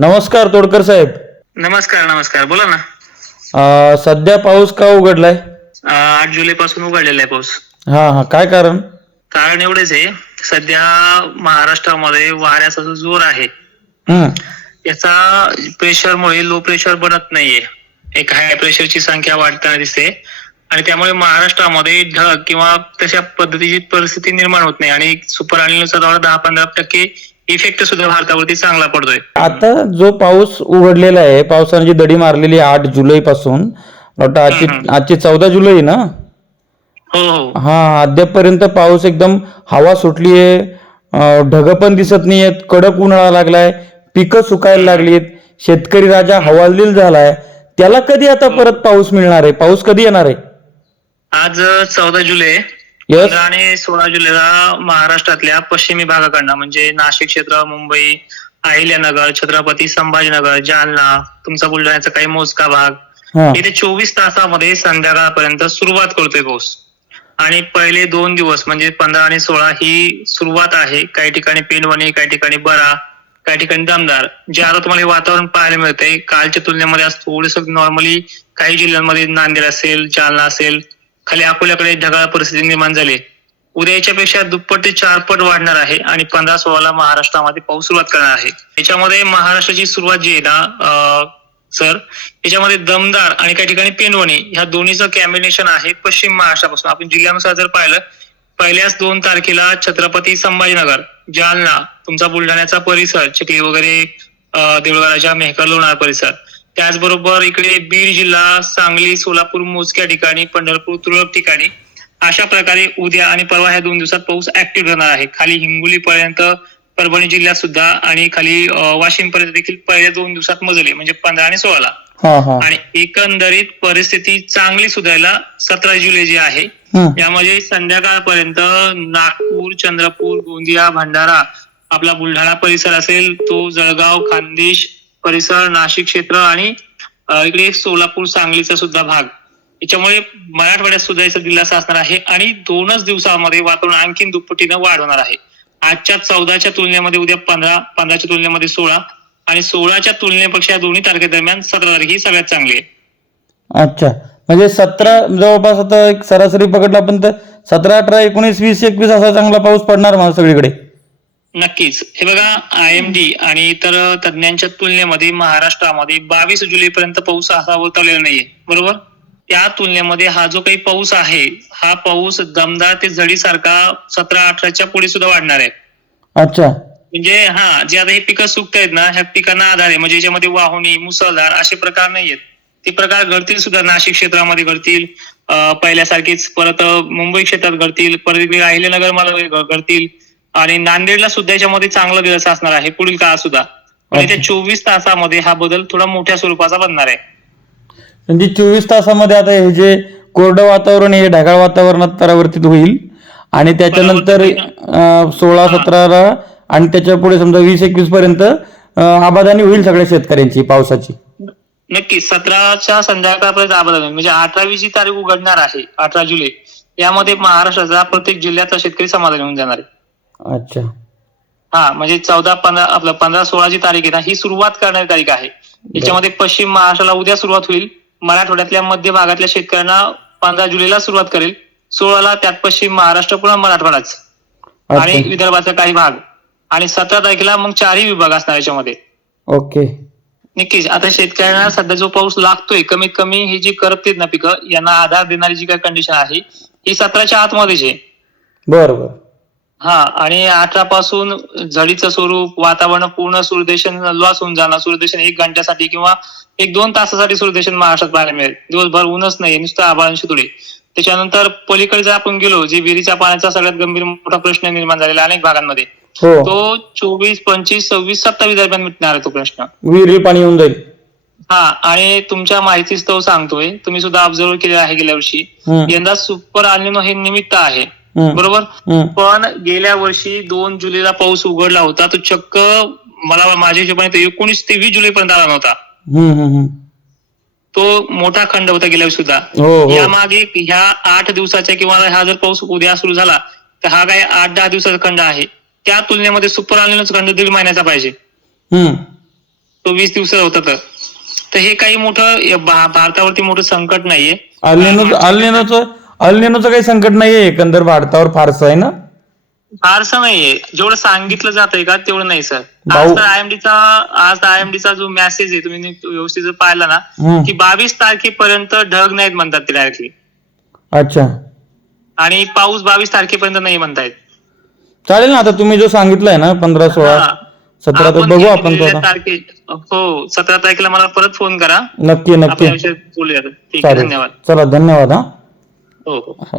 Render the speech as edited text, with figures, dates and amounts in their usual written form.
नमस्कार तोडकर साहेब. नमस्कार नमस्कार, बोला ना. सध्या पाऊस का उघडलाय? 8 जुलै पासून उघडलेला आहे पाऊस. हा हा, काय कारण? कारण एवढेच आहे, सध्या महाराष्ट्रामध्ये वाऱ्याचा जो जोर आहे हम्म. याचा प्रेशरमुळे लो प्रेशर बनत नाहीये. एक हाय प्रेशरची संख्या वाढताना दिसते आणि त्यामुळे महाराष्ट्रामध्ये ढग किंवा तशा पद्धतीची परिस्थिती निर्माण होत नाही आणि सुपर अनिलचा 10-15% इफेक्ट सुद्धा भारतावरती चांगला पडतोय. आता जो पाऊस उघडलेला आहे, पावसाने जी दडी मारलेली आहे 8 जुलै पासून, वाटतं आजची 14 जुलै आहे ना? हो हो. हा, अद्यापपर्यंत पाऊस एकदम हवा सुटलीये, ढग पण दिसत नाहीयेत, कडक उन्हाळा लागलाय, पिकं सुकायला लागलीत, शेतकरी राजा हवालदिल झालाय. त्याला कधी आता परत पाऊस मिळणार आहे? पाऊस कधी येणार आहे? आज 14 जुलै, Yes. 15 आणि 16 जुलैला महाराष्ट्रातल्या पश्चिमी भागाकडनं म्हणजे नाशिक क्षेत्र, मुंबई, अहिल्यानगर, छत्रपती संभाजीनगर, जालना, तुमचा बुलढाण्याचा काही मोजका भाग, हा इथे 24 तासामध्ये संध्याकाळपर्यंत सुरुवात करतोय पाऊस. आणि पहिले 2 दिवस म्हणजे 15 आणि 16 ही सुरुवात आहे. काही ठिकाणी पेनवणी, काही ठिकाणी बरा, काही ठिकाणी दमदार, जे आता तुम्हाला हे वातावरण पाहायला मिळतंय. कालच्या तुलनेमध्ये आज थोडंसं नॉर्मली काही जिल्ह्यांमध्ये नांदेड असेल, जालना असेल, खाली अकोल्याकडे ढगाळ परिस्थिती निर्माण झाली. उद्या याच्यापेक्षा दुप्पट ते 4 पट वाढणार आहे आणि 15-16ला महाराष्ट्रामध्ये पाऊस सुरुवात करणार आहे. याच्यामध्ये महाराष्ट्राची सुरुवात जी आहे ना सर, याच्यामध्ये दमदार आणि काही ठिकाणी पेनवणी ह्या दोन्हीचं कॉम्बिनेशन आहे. पश्चिम महाराष्ट्रापासून आपण जिल्ह्यानुसार जर पाहिलं, पहिल्याच 2 तारखेला छत्रपती संभाजीनगर, जालना, तुमचा बुलढाण्याचा परिसर, चिखली वगैरे, देऊळगाच्या मेहकर, लोणार परिसर, त्याचबरोबर इकडे बीड जिल्हा, सांगली, सोलापूर मोजक्या ठिकाणी, पंढरपूर तुरळक ठिकाणी, अशा प्रकारे उद्या आणि परवा ह्या 2 दिवसात पाऊस ऍक्टिव्ह राहणार आहे. खाली हिंगोली पर्यंत, परभणी जिल्ह्यात सुद्धा आणि खाली वाशिम पर्यंत देखील पहिल्या 2 दिवसात मजले म्हणजे 15 आणि 16ला. आणि एकंदरीत परिस्थिती चांगली सुधारायला 17 जुलै जी आहे यामध्ये संध्याकाळपर्यंत नागपूर, चंद्रपूर, गोंदिया, भंडारा, आपला बुलढाणा परिसर असेल, तो जळगाव, खान्देश परिसर, नाशिक क्षेत्र आणि इकडे सोलापूर, सांगलीचा सुद्धा भाग, याच्यामुळे मराठवाड्यात सुद्धा याचा दिलासा असणार आहे आणि 2च दिवसामध्ये वातावरण आणखीन दुप्पटीनं वाढ होणार आहे. आजच्या 14च्या तुलनेमध्ये उद्या 15, 15च्या तुलनेमध्ये 16 आणि 16च्या तुलनेपेक्षा दोन्ही तारखेदरम्यान 17 तारीख ही सगळ्यात चांगली आहे. अच्छा, म्हणजे 17 जवळपास आता एक सरासरी पकडला आपण तर 17, 18, 19, 20, 21 असा चांगला पाऊस पडणार मला सगळीकडे. नक्कीच. हे बघा, IMD आणि इतर तज्ञांच्या तुलनेमध्ये महाराष्ट्रामध्ये 22 जुलैपर्यंत पाऊस असा उतरलेला नाहीये, बरोबर? त्या तुलनेमध्ये हा जो काही पाऊस आहे, हा पाऊस दमदार ते झडीसारखा 17-18च्या पुढे सुद्धा वाढणार आहे. अच्छा, म्हणजे जे आता हे पिकं सुकतायत ना, ह्या पिकांना आधार आहे. म्हणजे याच्यामध्ये वाहुणी, मुसळधार असे प्रकार नाहीयेत. ते प्रकार घडतील सुद्धा, नाशिक क्षेत्रामध्ये घडतील, पहिल्यासारखीच परत मुंबई क्षेत्रात घडतील, परत इकडे अहिल्यानगर मला घडतील आणि नांदेडला सुद्धा याच्यामध्ये चांगला दिवस असणार आहे पुढील काळात सुद्धा. आणि त्या 24 तासामध्ये हा बदल थोडा मोठ्या स्वरूपाचा बनणार आहे. म्हणजे 24 तासामध्ये आता हे जे कोरडं वातावरण हे ढगाळ वातावरणात परावर्तित होईल आणि त्याच्यानंतर 16, 17ला आणि त्याच्या पुढे समजा 20, 21 पर्यंत आबादानी होईल सगळ्या शेतकऱ्यांची पावसाची. नक्की 17च्या संध्याकाळपर्यंत आबाद म्हणजे 18वी जी तारीख उघडणार आहे, 18 जुलै, यामध्ये महाराष्ट्राचा प्रत्येक जिल्ह्याचा शेतकरी समाधानी होऊन जाणार आहे. अच्छा, म्हणजे 14, 15 आपलं 15-16 जी तारीख आहे ना, ही सुरुवात करणारी तारीख आहे. याच्यामध्ये पश्चिम महाराष्ट्राला उद्या सुरुवात होईल, मराठवाड्यातल्या मध्य भागातल्या शेतकऱ्यांना 15 जुलैला सुरुवात करेल, 16ला त्यात पश्चिम महाराष्ट्र पुन्हा मराठवाडाच आणि विदर्भाचा काही भाग आणि 17 तारखेला मग 4ही विभाग असणार याच्यामध्ये. ओके, नक्कीच. आता शेतकऱ्यांना सध्या जो पाऊस लागतोय, कमीत कमी ही जी करपतील ना पिकं, यांना आधार देणारी जी काही कंडिशन आहे ही 17च्या आतमध्येच आहे. बरोबर. आणि 18 पासून झडीचं स्वरूप, वातावरण पूर्ण सूर्यदेशन लॉस होऊन जाणार. सूर्यदेशन 1 घंट्यासाठी किंवा 1-2 तासासाठी सूर्यदेशन महाराष्ट्रात पाहायला मिळेल. दिवसभर ऊनच नाही, नुसतं आभाळांशी तुडे. त्याच्यानंतर पलीकडे जर आपण गेलो, जे विहिरीच्या पाण्याचा सगळ्यात गंभीर मोठा प्रश्न निर्माण झालेला अनेक भागांमध्ये, तो 24, 25, 26, 27 दरम्यान मिटणार आहे तो प्रश्न. विहिरी पाणी येऊन जाईल. आणि तुमच्या माहितीस्तव सांगतोय, तुम्ही सुद्धा ऑब्झर्व केलेलं आहे गेल्या वर्षी, यंदा सुपर अल्निनो हे निमित्त आहे, बरोबर? पण गेल्या वर्षी 2 जुलैला पाऊस उघडला होता, तो चक्क मला माझ्या हिशोबाने 19 ते 20 जुलैपर्यंत आला नव्हता. तो मोठा खंड होता गेल्या वर्षी सुद्धा. यामागे ह्या 8 दिवसाच्या किंवा हा जर पाऊस उद्या सुरू झाला तर हा काय 8-10 दिवसाचा खंड आहे. त्या तुलनेमध्ये सुपर अल्निनोचा खंड 1.5 महिन्याचा पाहिजे. तो तो 20 दिवसाचा होता. तर हे काही मोठं भारतावरती मोठं संकट नाहीये. अल्निनोचं काही संकट नाहीये एकंदर भारतावर फारसं आहे ना? फारसं नाहीये. जेवढं सांगितलं जातंय का तेवढं नाही सर. भाऊ- आज आयएमडीचा जो मेसेज आहे तुम्ही व्यवस्थित जर पाहिला ना की 22 तारखेपर्यंत ढग नाहीत म्हणतात ते डायरेक्टली. अच्छा, आणि पाऊस 22 तारखेपर्यंत नाही म्हणतायत. चालेल ना. आता तुम्ही जो सांगितलंय ना 15, 16, 17 तर बघू आपण तो आता. हो 17 तारखेला मला परत फोन करा. नक्की आपण या विषयावर बोलूया. ठीक आहे, चालेल. धन्यवाद. चला, धन्यवाद. हो हो. हा